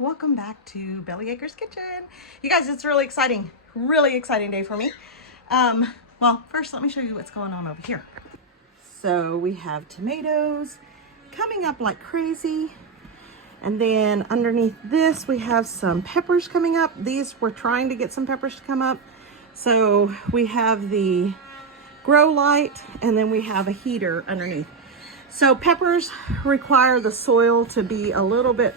welcome back to Belly Acres Kitchen. You guys, it's a really exciting day for me. Well, first let me show you what's going on over here. So we have tomatoes coming up like crazy. And then underneath this, we have some peppers coming up. We're trying to get some peppers to come up. So we have the grow light, and then we have a heater underneath. So peppers require the soil to be a little bit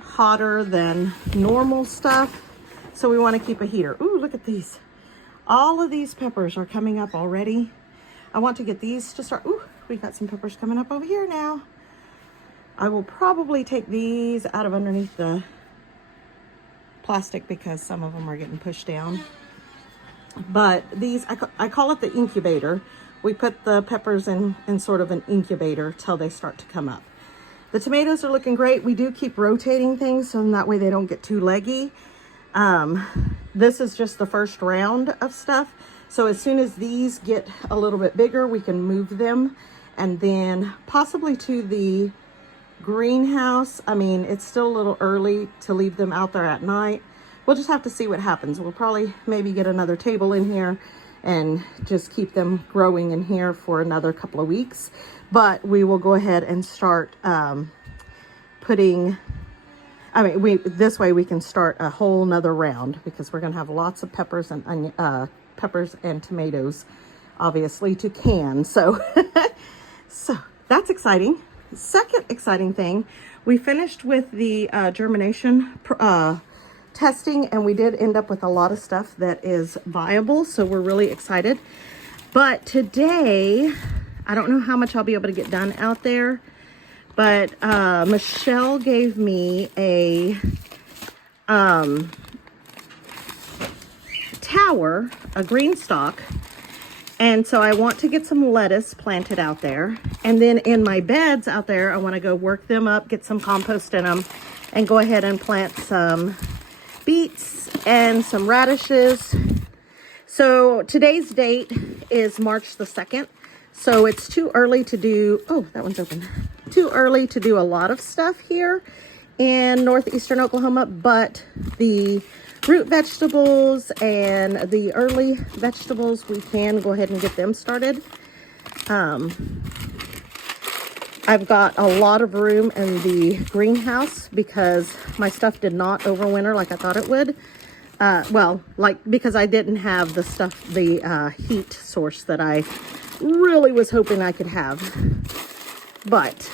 hotter than normal stuff. So we want to keep a heater. Ooh, look at these. All of these peppers are coming up already. I want to get these to start. Ooh, we got some peppers coming up over here now. I will probably take these out of underneath the plastic because some of them are getting pushed down. But these, I call it the incubator. We put the peppers in sort of an incubator till they start to come up. The tomatoes are looking great. We do keep rotating things so that way they don't get too leggy. This is just the first round of stuff. So as soon as these get a little bit bigger, we can move them and then possibly to the greenhouse. I mean, it's still a little early to leave them out there at night. We'll just have to see what happens. We'll probably maybe get another table in here and just keep them growing in here for another couple of weeks. But we will go ahead and start this way we can start a whole nother round because we're gonna have lots of peppers and tomatoes, obviously, to can. So, so that's exciting. Second exciting thing, we finished with the germination testing, and we did end up with a lot of stuff that is viable, so we're really excited. But today, I don't know how much I'll be able to get done out there, but Michelle gave me a tower, a green stalk, and so I want to get some lettuce planted out there. And then in my beds out there, I want to go work them up, get some compost in them, and go ahead and plant some beets and some radishes. So today's date is March the 2nd. So it's too early to do, oh, that one's open. Too early to do a lot of stuff here in northeastern Oklahoma, but the root vegetables and the early vegetables, we can go ahead and get them started. I've got a lot of room in the greenhouse because my stuff did not overwinter like I thought it would. Because I didn't have the heat source that I really was hoping I could have. But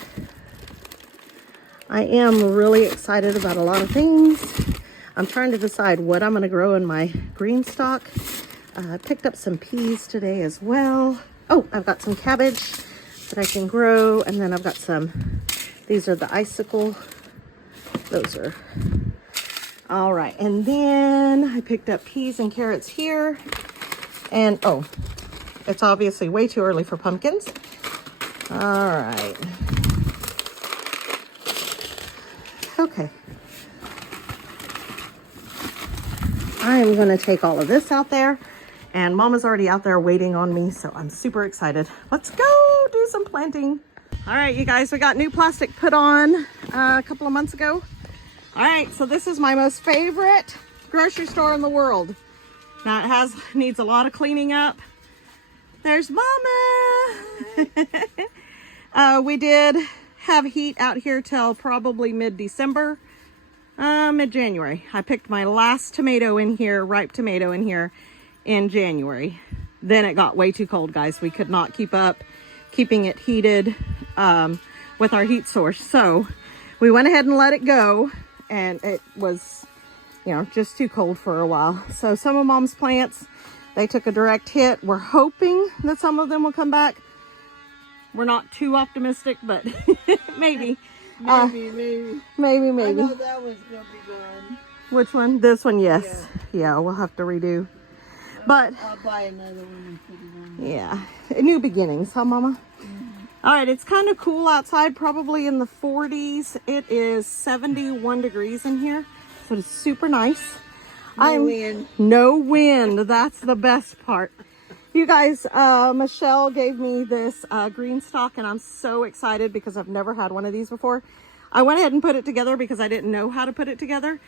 I am really excited about a lot of things. I'm trying to decide what I'm going to grow in my green stock. I picked up some peas today as well. Oh, I've got some cabbage that I can grow, and then I've got these are the icicle. Those are all right. And then I picked up peas and carrots here, and oh, it's obviously way too early for pumpkins. All right, okay, I'm gonna take all of this out there, and Mama's already out there waiting on me, so I'm super excited. Let's go do some planting. All right, you guys, we got new plastic put on a couple of months ago. All right, so this is my most favorite grocery store in the world. Now it needs a lot of cleaning up. There's Mama. We did have heat out here till probably mid-December, mid-January. I picked my last tomato in here, ripe tomato in here, in January. Then it got way too cold, guys. We could not keep up keeping it heated with our heat source. So we went ahead and let it go, and it was, just too cold for a while. So some of Mom's plants, they took a direct hit. We're hoping that some of them will come back. We're not too optimistic, but maybe. Maybe. Maybe. I know that one's going to be gone. Which one? This one, yes. Yeah, we'll have to redo. But I'll buy another one and put it on. Yeah, new beginnings, huh, Mama? Mm-hmm. All right, it's kind of cool outside, probably in the 40s. It is 71 degrees in here, so it's super nice. No wind. No wind. That's the best part. You guys, Michelle gave me this green stalk, and I'm so excited because I've never had one of these before. I went ahead and put it together because I didn't know how to put it together.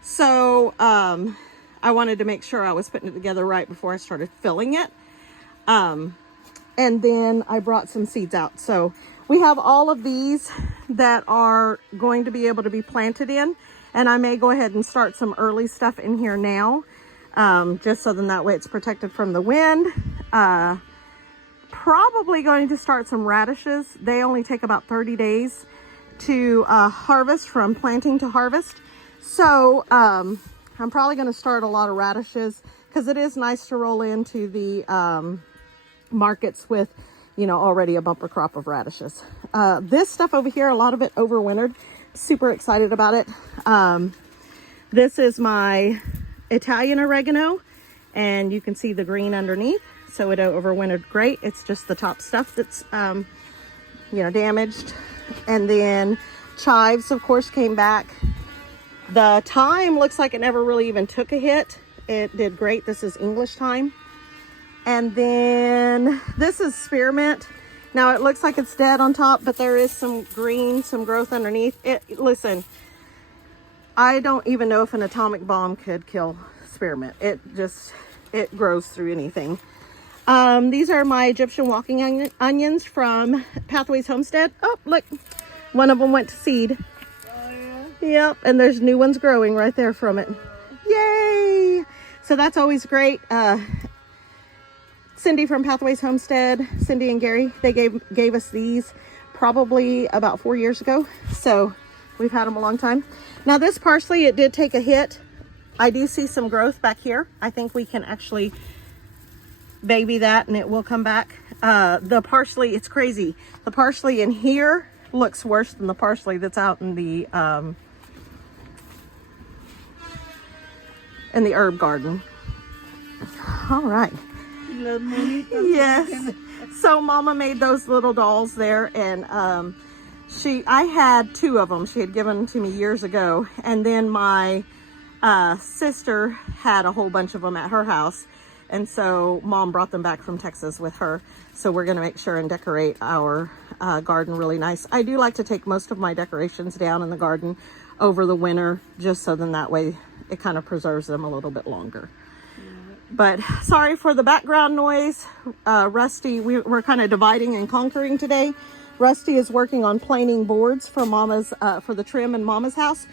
So I wanted to make sure I was putting it together right before I started filling it. And then I brought some seeds out. So we have all of these that are going to be able to be planted in. And I may go ahead and start some early stuff in here now. Just so then that way it's protected from the wind. Probably going to start some radishes. They only take about 30 days to harvest, from planting to harvest. So I'm probably going to start a lot of radishes because it is nice to roll into the markets with, you know, already a bumper crop of radishes. This stuff over here, a lot of it overwintered. Super excited about it. This is my Italian oregano, and you can see the green underneath. So it overwintered great. It's just the top stuff that's, you know, damaged. And then chives, of course, came back. The thyme looks like it never really even took a hit. It did great. This is English thyme. And then this is spearmint. Now it looks like it's dead on top, but there is some green, some growth underneath it. Listen, I don't even know if an atomic bomb could kill spearmint. It grows through anything. These are my Egyptian walking onions from Pathways Homestead. Oh, look, one of them went to seed. Oh, yeah? Yep, and there's new ones growing right there from it. Yay! So that's always great. Cindy from Pathways Homestead, Cindy and Gary, they gave us these probably about 4 years ago. So we've had them a long time. Now this parsley, it did take a hit. I do see some growth back here. I think we can actually baby that and it will come back. The parsley, it's crazy. The parsley in here looks worse than the parsley that's out in the herb garden. All right. Yes. So Mama made those little dolls there, and I had 2 of them. She had given them to me years ago, and then my sister had a whole bunch of them at her house. And so Mom brought them back from Texas with her. So we're going to make sure and decorate our garden really nice. I do like to take most of my decorations down in the garden over the winter, just so then that way it kind of preserves them a little bit longer. But sorry for the background noise. Rusty, we're kind of dividing and conquering today. Rusty is working on planing boards for for the trim in Mama's house.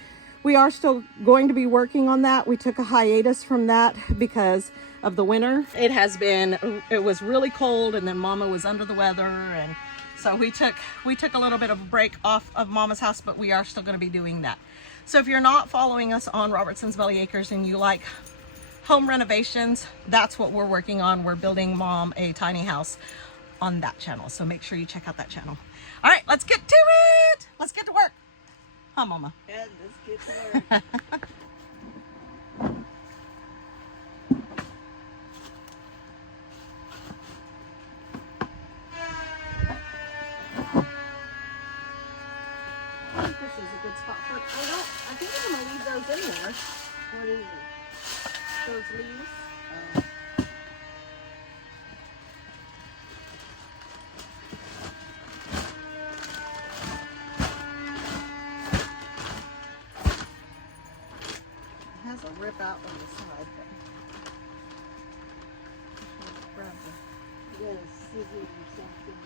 We are still going to be working on that. We took a hiatus from that because of the winter. It was really cold, and then Mama was under the weather, and so we took a little bit of a break off of Mama's house, but we are still going to be doing that. So if you're not following us on Robertson's Belly Acres and you like home renovations, that's what we're working on. We're building Mom a tiny house on that channel, so make sure you check out that channel. All right, let's get to it. Let's get to work. Huh, Mama? Yeah, let's get to work. I think this is a good spot for it. I think I'm gonna leave those in there. What is it? Those leaves. It has a rip out on the side, but grab the, You got a scissors or something.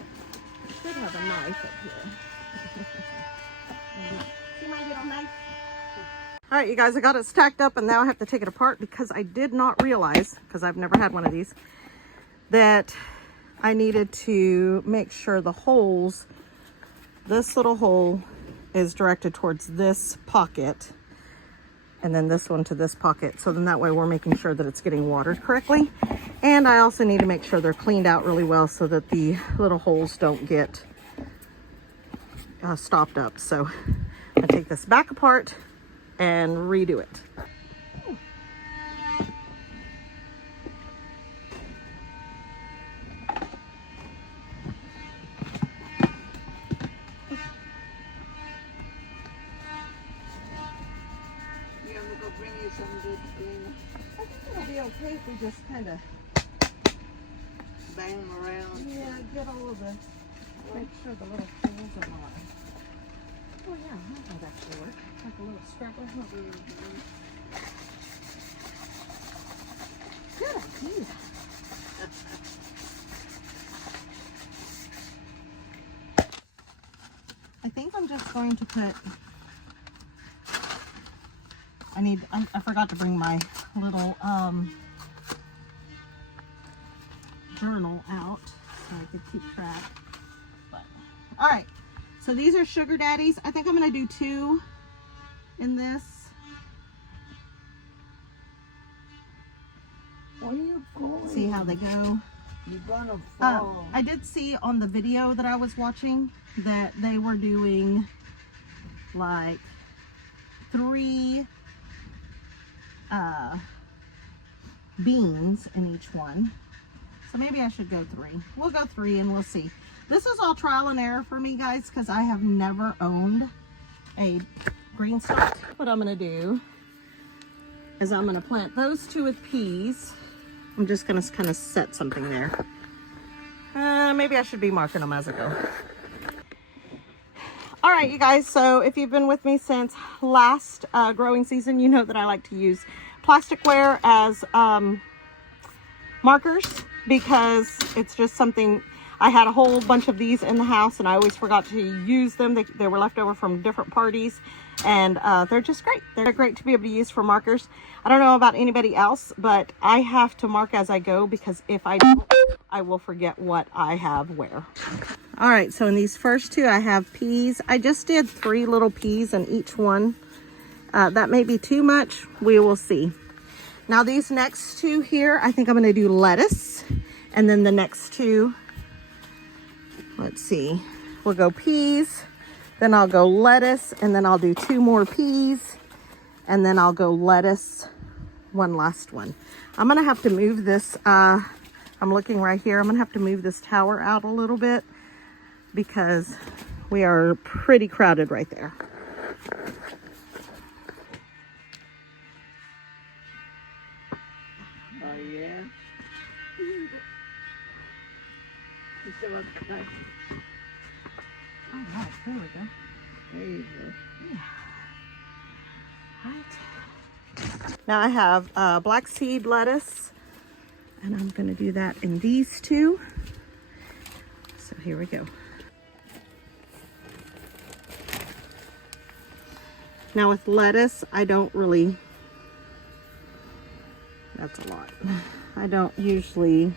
should have a knife up here. See my little knife? All right, you guys, I got it stacked up and now I have to take it apart because I did not realize, because I've never had one of these, that I needed to make sure the holes, this little hole is directed towards this pocket, and then this one to this pocket. So then that way we're making sure that it's getting watered correctly. And I also need to make sure they're cleaned out really well so that the little holes don't get stopped up. So I'm gonna take this back apart and redo it. You want me to go bring you some good thing? I think it'll be okay if we just kind of, Bang them around. yeah, get all of the, make sure the little holes are not. Oh yeah, that might actually work. Like a little scrubber. Good idea. I think I'm just going to put, I forgot to bring my little journal out so I could keep track. But, all right, so these are sugar daddies. I think I'm gonna do 2 in this. Where are you going? See how they go. You're gonna fall. I did see on the video that I was watching that they were doing like 3 beans in each one. So maybe I should go 3. We'll go 3 and we'll see. This is all trial and error for me, guys, because I have never owned a green stalk. What I'm going to do is I'm going to plant those 2 with peas. I'm just going to kind of set something there. Maybe I should be marking them as I go. All right, you guys, so if you've been with me since last growing season, you know that I like to use plasticware as markers because it's just something. I had a whole bunch of these in the house and I always forgot to use them. They were left over from different parties, and they're just great. They're great to be able to use for markers. I don't know about anybody else, but I have to mark as I go because if I don't, I will forget what I have where. All right, so in these first 2, I have peas. I just did 3 little peas in each one. That may be too much. We will see. Now these next 2 here, I think I'm gonna do lettuce. And then the next 2, let's see, we'll go peas, then I'll go lettuce, and then I'll do 2 more peas, and then I'll go lettuce, one last one. I'm gonna have to move this, I'm looking right here, I'm gonna have to move this tower out a little bit because we are pretty crowded right there. Oh, yeah? You still have to touch it. All right, there we go. There you go. Right. Now I have black seed lettuce, and I'm going to do that in these 2. So here we go. Now with lettuce, I don't really, that's a lot. I don't usually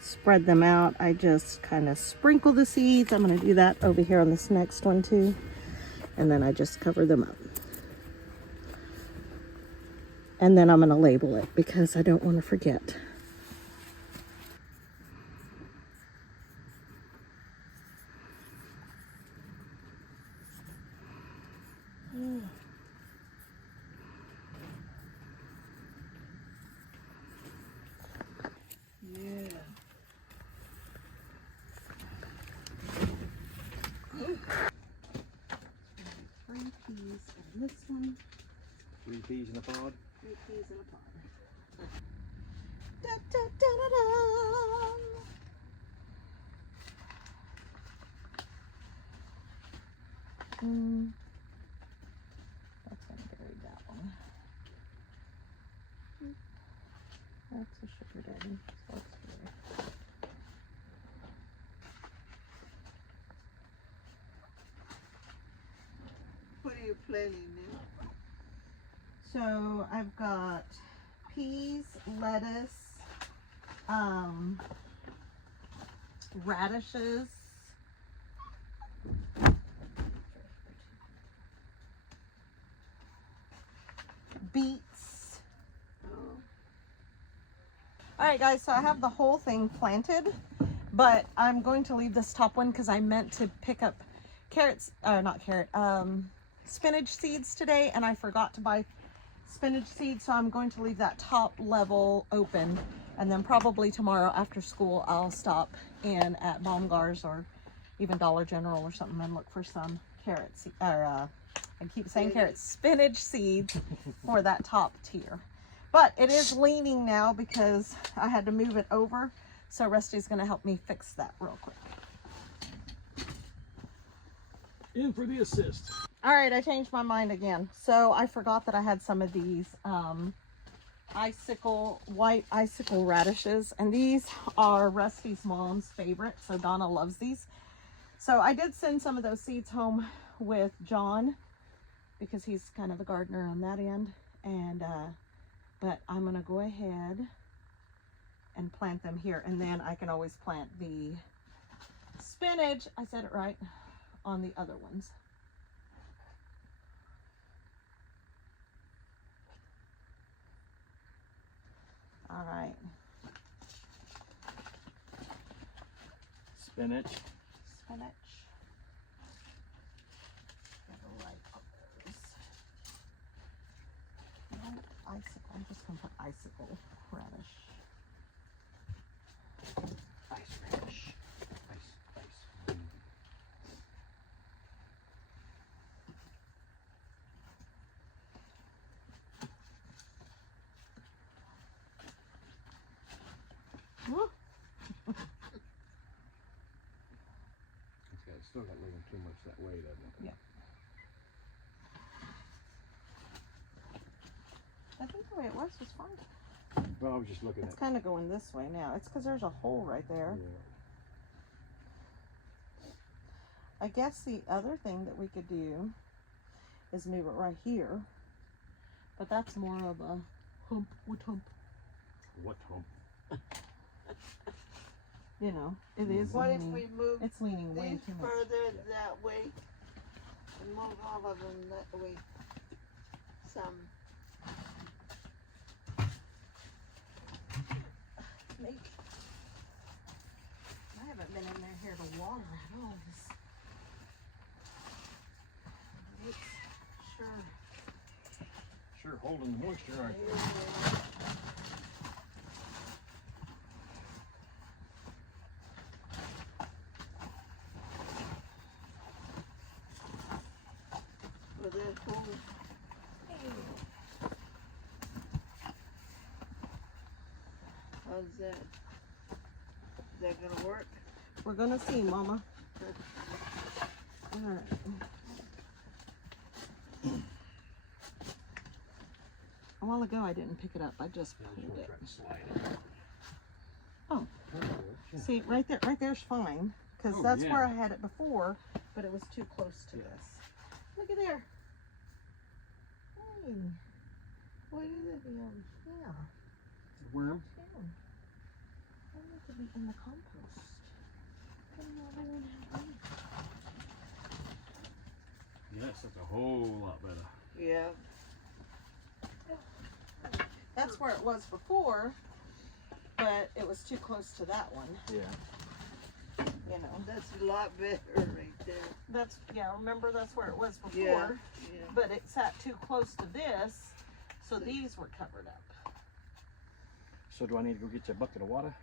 spread them out. I just kind of sprinkle the seeds. I'm going to do that over here on this next one too. And then I just cover them up. And then I'm going to label it because I don't want to forget. Yeah. 3 peas in this one. 3 peas in a pod. 3 peas in a pod. Da, da, da, da, da. That's gonna bury that one. That's a sugar daddy. So it's good. What are you planting now? So I've got peas, lettuce, radishes, beets. All right, guys, so I have the whole thing planted, but I'm going to leave this top one because I meant to pick up carrots, or not carrot, spinach seeds today, and I forgot to buy spinach seeds, so I'm going to leave that top level open, and then probably tomorrow after school I'll stop in at Baumgart's or even Dollar General or something and look for some carrots, or I keep saying carrots, spinach seeds for that top tier. But it is leaning now because I had to move it over, so Rusty's going to help me fix that real quick. in for the assist. All right, I changed my mind again. So I forgot that I had some of these white icicle radishes, and these are Rusty's mom's favorite. So Donna loves these. So I did send some of those seeds home with John because he's kind of a gardener on that end. And but I'm gonna go ahead and plant them here, and then I can always plant the spinach, I said it right, on the other ones. All right. Spinach. Spinach. Gotta write all those. No, icicle. I'm just gonna put icicle radish. Ice radish. Ice. Woo. It's still not looking too much that way, doesn't it? Yeah. I think the way it was fine. Well, I was just looking It's at. kind of going this way now. It's because there's a hole right there. Yeah. I guess the other thing that we could do is move it right here. But that's more of a hump. What hump? What home? You know, it is What if leaning. we move It's leaning way these too much. further that way and move all of them that way? Some. Maybe. I haven't been in there here to water at all. It's sure. Sure holding the moisture, aren't you? Well, there's one. How's that? Is that gonna work? We're gonna see, Mama. All right. A while ago, I didn't pick it up. I just pulled it. Try to slide it. Oh, see, right there's fine, because Oh, that's yeah. where I had it before, but it was too close to this. Look at there. Hey, What is it? yeah. Worm? Yeah. I need to be in the compost. Come on, over and Yes, that's a whole lot better. Yeah. That's where it was before, but it was too close to that one. Yeah. You know, That's a lot better right there. that's, yeah, remember that's where it was before, Yeah. but it sat too close to this, so these were covered up. So do I need to go get you a bucket of water?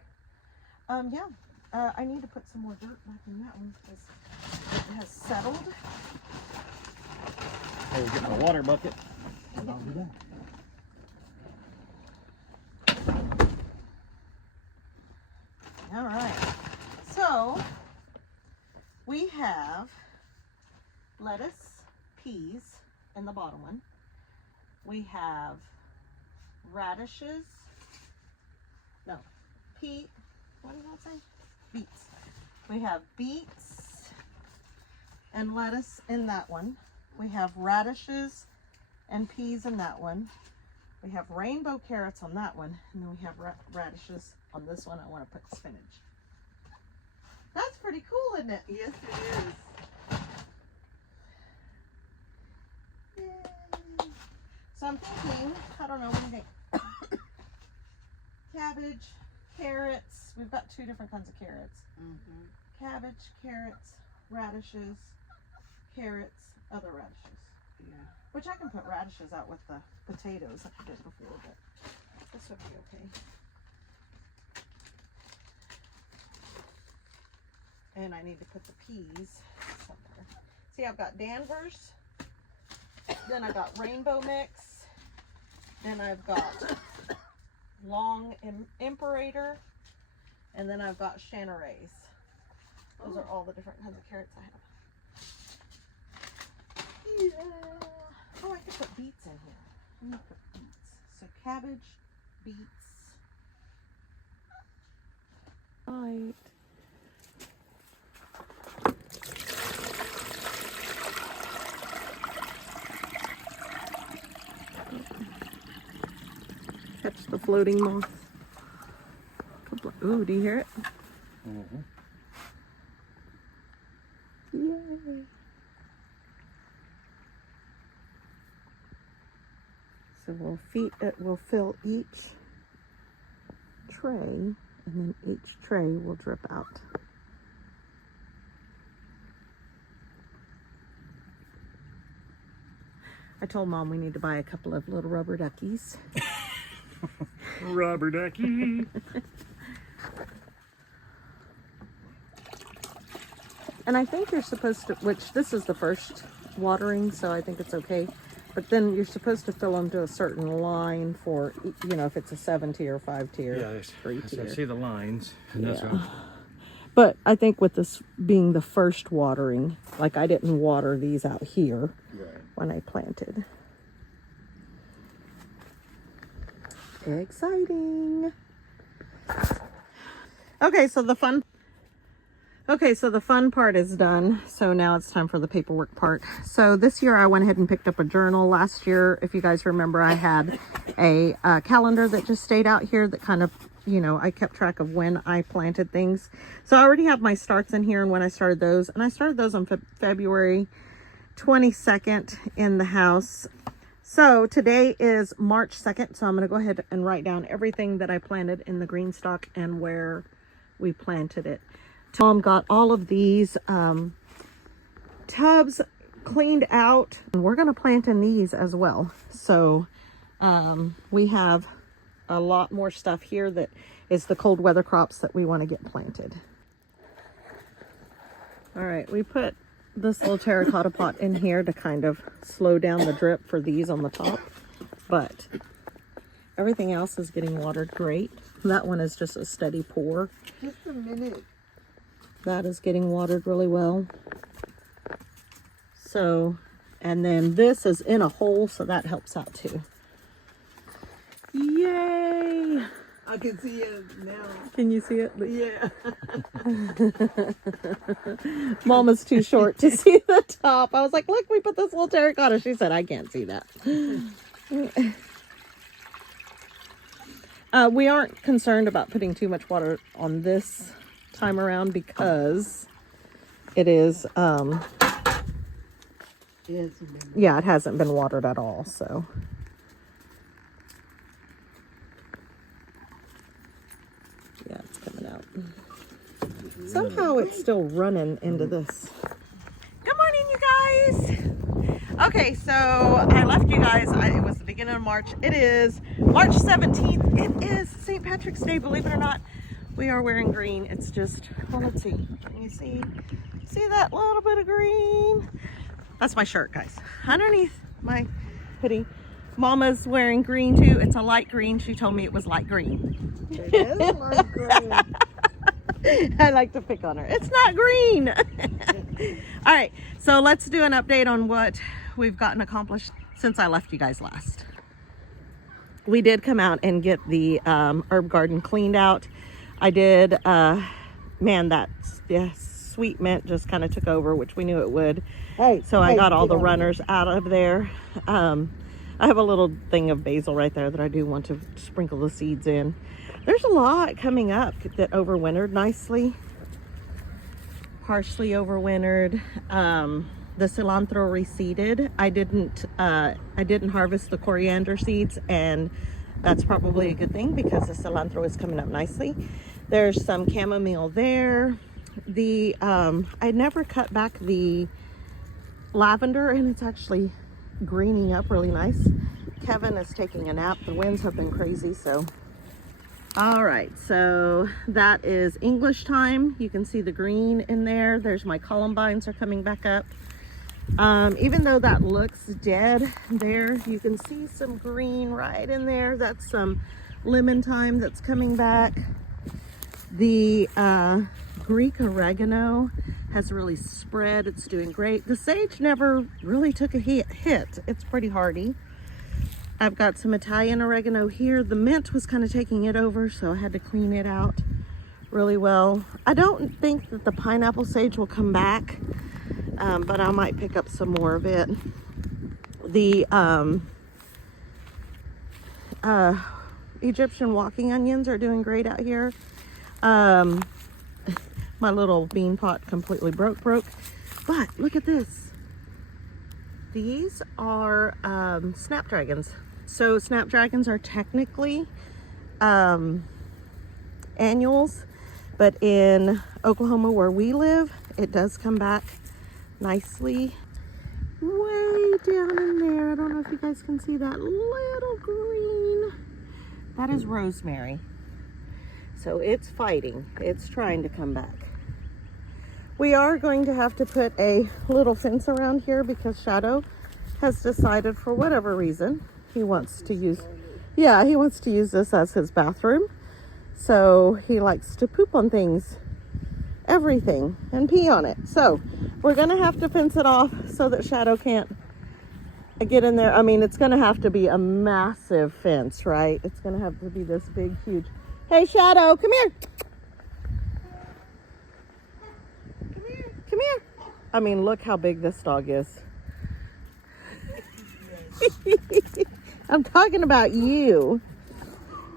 Yeah, I need to put some more dirt back in that one because it has settled. Hey, get my water bucket. And I'll do that. All right, so we have lettuce, peas in the bottom one. We have radishes. No, what did I say? Beets. We have beets and lettuce in that one. We have radishes and peas in that one. We have rainbow carrots on that one, and then we have radishes on this one. I want to put spinach. That's pretty cool, isn't it? Yes, it is. Yay. So I'm thinking, I don't know, what do you think? Cabbage, carrots. We've got two different kinds of carrots. Mm-hmm. Cabbage, carrots, radishes, carrots, other radishes. Yeah. Which I can put radishes out with the potatoes like I did before, but this would be okay. And I need to put the peas somewhere. See, I've got Danvers, then I got Rainbow Mix, then I've got Long Imperator, and then I've got Chanarays. Those are all the different kinds of carrots I have. Yeah. Oh, I could put beets in here. Let me put beets. So cabbage, beets. Right. Catch the floating moth. Ooh, do you hear it? Mm-hmm. Yay. So we'll fill each tray, and then each tray will drip out. I told Mom we need to buy a couple of little rubber duckies. Rubber ducky. And I think you're supposed to, which this is the first watering, so I think it's okay. But then you're supposed to fill them to a certain line for, you know, if it's a 7-tier, 5-tier, Yeah, 3-tier. I see the lines, and that's Yeah. what. But I think with this being the first watering, like I didn't water these out here when I planted. Exciting. Okay, so the fun part is done. So now it's time for the paperwork part. So this year I went ahead and picked up a journal. Last year, if you guys remember, I had a calendar that just stayed out here that kind of, you know, I kept track of when I planted things. So I already have my starts in here and when I started those. And I started those on February 22nd in the house. So today is March 2nd. So I'm going to go ahead and write down everything that I planted in the green stock and where we planted it. Tom got all of these tubs cleaned out, and we're going to plant in these as well. So we have a lot more stuff here that is the cold weather crops that we want to get planted. All right, we put this little terracotta pot in here to kind of slow down the drip for these on the top, but everything else is getting watered great. That one is just a steady pour. Just a minute. That is getting watered really well. So, and then this is in a hole, so that helps out too. Yay! I can see it now. Can you see it? Yeah. Mama's too short to see the top. I was like, look, we put this little terracotta. She said, I can't see that. We aren't concerned about putting too much water on this time around because it is, yeah, it hasn't been watered at all, so. Yeah, it's coming out. Somehow it's still running into this. Good morning, you guys. Okay, so I left you guys. It was the beginning of March. It is March 17th. It is St. Patrick's Day, believe it or not. We are wearing green. It's just, well, let's see. Can you see that little bit of green? That's my shirt, guys. Underneath my hoodie. Mama's wearing green too. It's a light green. She told me it was light green. It is light green. I like to pick on her. It's not green. All right, so let's do an update on what we've gotten accomplished since I left you guys last. We did come out and get the herb garden cleaned out. I did, man, that sweet mint just kind of took over, which we knew it would. So I got all the runners out of there. I have a little thing of basil right there that I do want to sprinkle the seeds in. There's a lot coming up that overwintered nicely. Partially overwintered. The cilantro reseeded. I didn't harvest the coriander seeds, and that's probably a good thing because the cilantro is coming up nicely. There's some chamomile there. I never cut back the lavender, and it's actually greening up really nice. Kevin is taking a nap. The winds have been crazy, so. All right, so that is English time. You can see the green in there. There's my columbines are coming back up. Even though that looks dead there, you can see some green right in there. That's some lemon thyme that's coming back. The Greek oregano has really spread. It's doing great. The sage never really took a hit. It's pretty hardy. I've got some Italian oregano here. The mint was kind of taking it over, so I had to clean it out really well. I don't think that the pineapple sage will come back, but I might pick up some more of it. The Egyptian walking onions are doing great out here. My little bean pot completely broke. But look at this. These are snapdragons. So snapdragons are technically annuals, but in Oklahoma where we live, it does come back nicely. Way down in there, I don't know if you guys can see that little green. That is rosemary. So it's fighting. It's trying to come back. We are going to have to put a little fence around here because Shadow has decided, for whatever reason, he wants to use this as his bathroom. So he likes to poop on things, everything, and pee on it. So we're gonna have to fence it off so that Shadow can't get in there. I mean, it's gonna have to be a massive fence, right? It's gonna have to be this big, huge. Hey, Shadow, come here. Come here. I mean, look how big this dog is. I'm talking about you.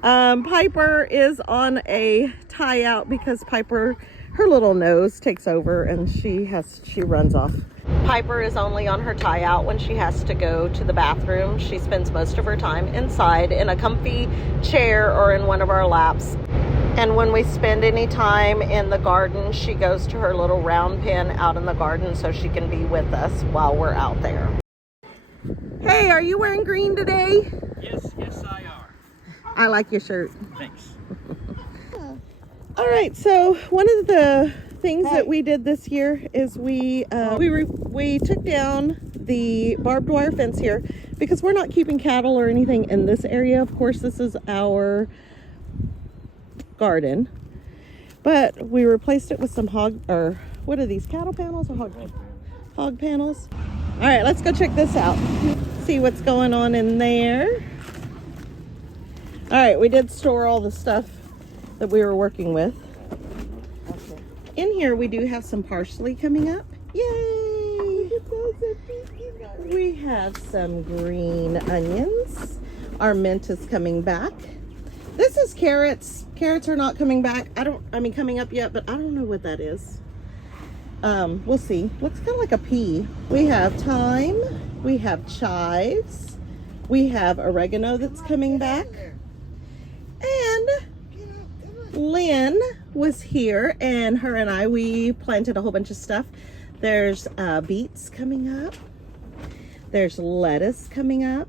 Piper is on a tie out because Piper, her little nose takes over and she runs off. Piper is only on her tie out when she has to go to the bathroom. She spends most of her time inside in a comfy chair or in one of our laps. And when we spend any time in the garden, she goes to her little round pen out in the garden so she can be with us while we're out there. Hey, are you wearing green today? Yes, I are. I like your shirt. Thanks. All right, so one of the things that we did this year is we took down the barbed wire fence here because we're not keeping cattle or anything in this area. Of course, this is our garden, but we replaced it with some what are these, cattle panels or hog panels? All right, let's go check this out, see what's going on in there. All right, we did store all the stuff that we were working with. Okay. In here we do have some parsley coming up. Yay! We have some green onions. Our mint is coming back. This is carrots. Carrots are not coming back. Coming up yet, but I don't know what that is. We'll see. Looks kind of like a pea. We have thyme. We have chives. We have oregano that's coming back. And Lynn was here, and her and we planted a whole bunch of stuff. There's beets coming up. There's lettuce coming up.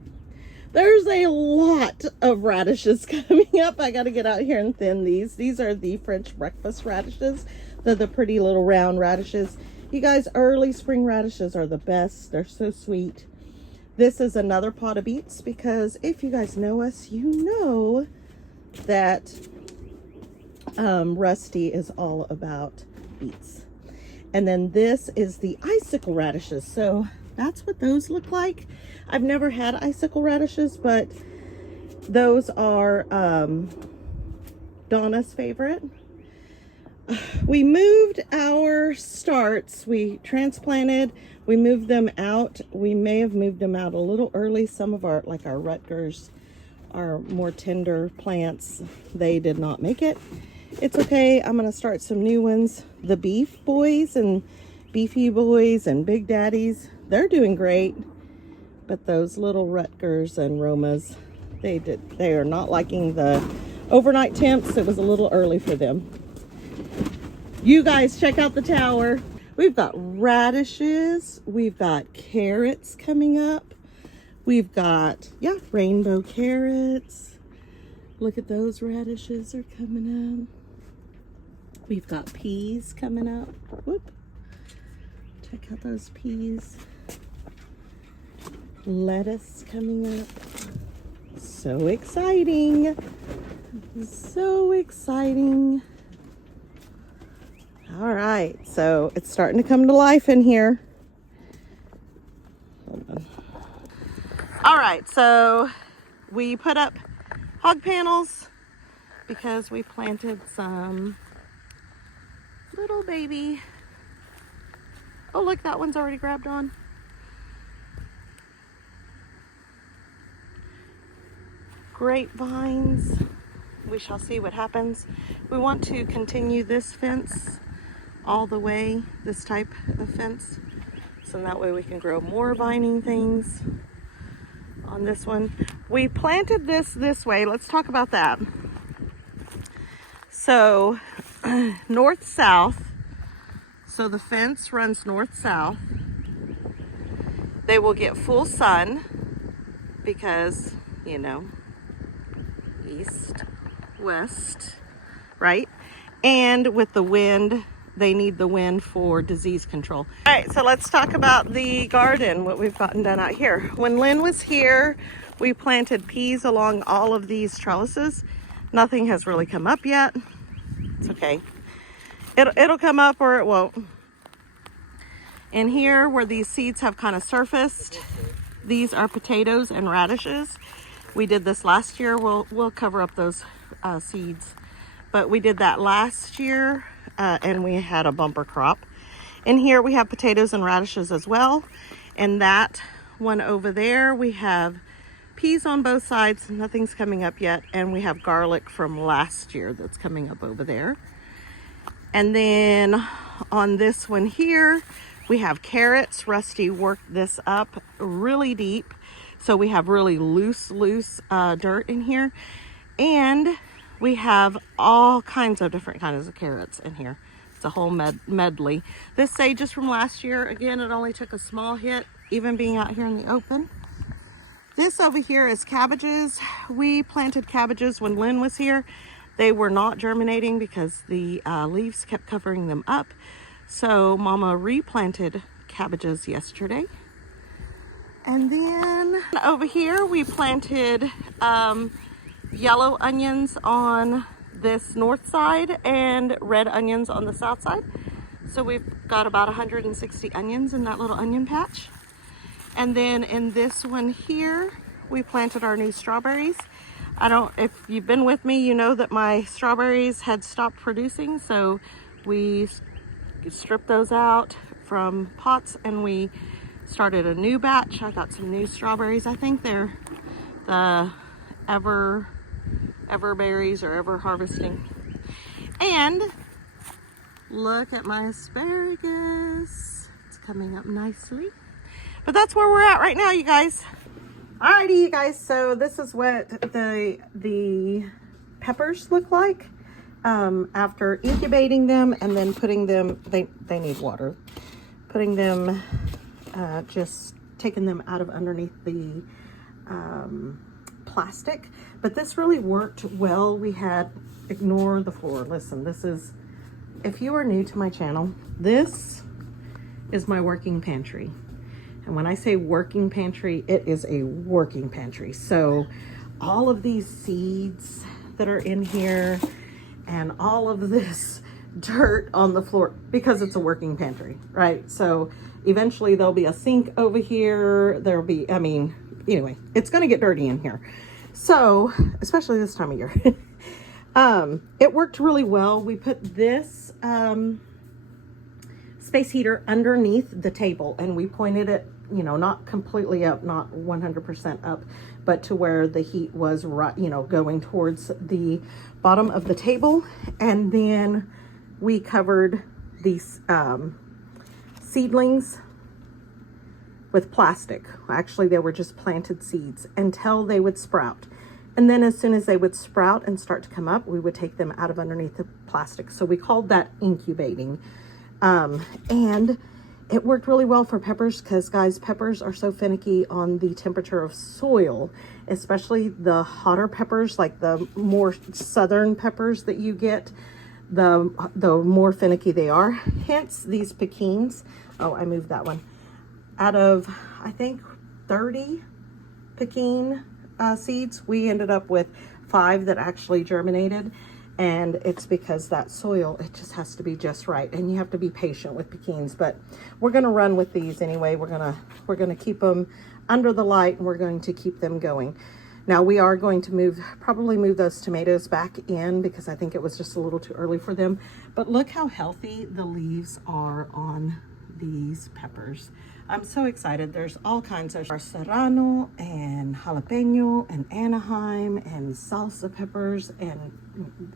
There's a lot of radishes coming up. I got to get out here and thin these. These are the French breakfast radishes. They're the pretty little round radishes. You guys, early spring radishes are the best. They're so sweet. This is another pot of beets because if you guys know us, you know that Rusty is all about beets. And then this is the icicle radishes. So that's what those look like. I've never had icicle radishes, but those are Donna's favorite. We moved our starts. We transplanted. We moved them out. We may have moved them out a little early. Some of our, like our Rutgers, our more tender plants, they did not make it. It's okay. I'm going to start some new ones. The beef boys and beefy boys and big daddies, they're doing great. But those little Rutgers and Romas, they are not liking the overnight temps. It was a little early for them. You guys check out the tower. We've got radishes. We've got carrots coming up. We've got, rainbow carrots. Look at those radishes are coming up. We've got peas coming up. Whoop. Check out those peas. Lettuce coming up. So exciting. So exciting. All right, so it's starting to come to life in here. Hold on. All right, so we put up hog panels because we planted some little baby. Oh, look, that one's already grabbed on. Grapevines. We shall see what happens. We want to continue this fence all the way, this type of fence, so that way we can grow more vining things on this one. We planted this way. Let's talk about that. So north-south, so the fence runs north-south. They will get full sun because, you know, east, west, right? And with the wind, they need the wind for disease control. All right, so let's talk about the garden, what we've gotten done out here. When Lynn was here, we planted peas along all of these trellises. Nothing has really come up yet. It's okay. It'll come up or it won't. And here, where these seeds have kind of surfaced, these are potatoes and radishes. We did this last year. We'll cover up those seeds. But we did that last year, and we had a bumper crop. In here, we have potatoes and radishes as well. And that one over there, we have peas on both sides. Nothing's coming up yet. And we have garlic from last year that's coming up over there. And then on this one here, we have carrots. Rusty worked this up really deep. So we have really loose dirt in here. And we have all kinds of different kinds of carrots in here. It's a whole medley. This sage is from last year. Again, it only took a small hit, even being out here in the open. This over here is cabbages. We planted cabbages when Lynn was here. They were not germinating because the leaves kept covering them up. So Mama replanted cabbages yesterday. And then over here we planted yellow onions on this north side and red onions on the south side. So we've got about 160 onions in that little onion patch. And then in this one here, we planted our new strawberries. If you've been with me, you know that my strawberries had stopped producing. So we stripped those out from pots and we started a new batch. I got some new strawberries. I think they're the Everberries or Ever Harvesting. And look at my asparagus. It's coming up nicely. But that's where we're at right now, you guys. Alrighty, you guys. So this is what the peppers look like after incubating them and then putting them. They need water. Putting them, just taking them out of underneath the plastic. But this really worked well. We had ignore the floor. Listen, this is, if you are new to my channel, this is my working pantry. And when I say working pantry, it is a working pantry. So all of these seeds that are in here and all of this dirt on the floor, because it's a working pantry, right? So eventually there'll be a sink over here. There'll be, anyway, it's going to get dirty in here. So, especially this time of year. It worked really well. We put this space heater underneath the table and we pointed it, not completely up, not 100% up, but to where the heat was right, going towards the bottom of the table. And then we covered these seedlings with plastic. Actually, they were just planted seeds until they would sprout. And then as soon as they would sprout and start to come up, we would take them out of underneath the plastic. So we called that incubating. And it worked really well for peppers because, guys, peppers are so finicky on the temperature of soil, especially the hotter peppers, like the more southern peppers that you get, the more finicky they are. Hence these pekins. Oh, I moved that one. Out of, I think, 30 pekin seeds, we ended up with 5 that actually germinated. And it's because that soil, it just has to be just right. And you have to be patient with pekins, but we're gonna run with these anyway. We're gonna keep them under the light, and we're going to keep them going. Now we are going to probably move those tomatoes back in because I think it was just a little too early for them. But look how healthy the leaves are on these peppers. I'm so excited. There's all kinds of serrano and jalapeno and Anaheim and salsa peppers and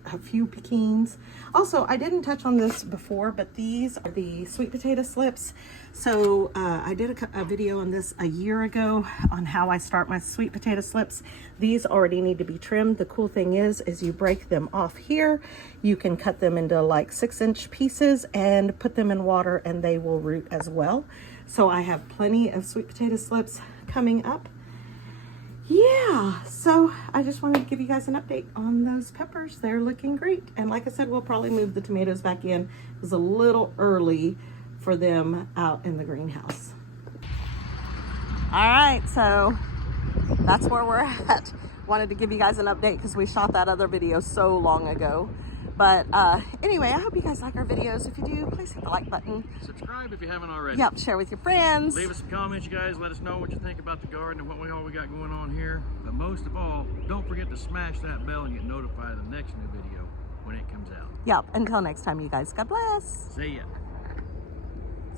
a few pekins. Also, I didn't touch on this before, but these are the sweet potato slips. So I did a video on this a year ago on how I start my sweet potato slips. These already need to be trimmed. The cool thing is you break them off here. You can cut them into like 6-inch pieces and put them in water, and they will root as well. So I have plenty of sweet potato slips coming up. Yeah, so I just wanted to give you guys an update on those peppers. They're looking great. And like I said, we'll probably move the tomatoes back in. It was a little early for them out in the greenhouse. All right, so that's where we're at. Wanted to give you guys an update because we shot that other video so long ago. But anyway, I hope you guys like our videos. If you do, please hit the like button. Subscribe if you haven't already. Yep, share with your friends. Leave us some comments, you guys. Let us know what you think about the garden and what we got going on here. But most of all, don't forget to smash that bell and get notified of the next new video when it comes out. Yep, until next time, you guys. God bless. See ya.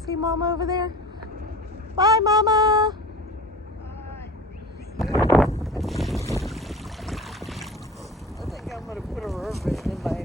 See Mama over there? Bye, Mama. I think I'm gonna put a rubber in my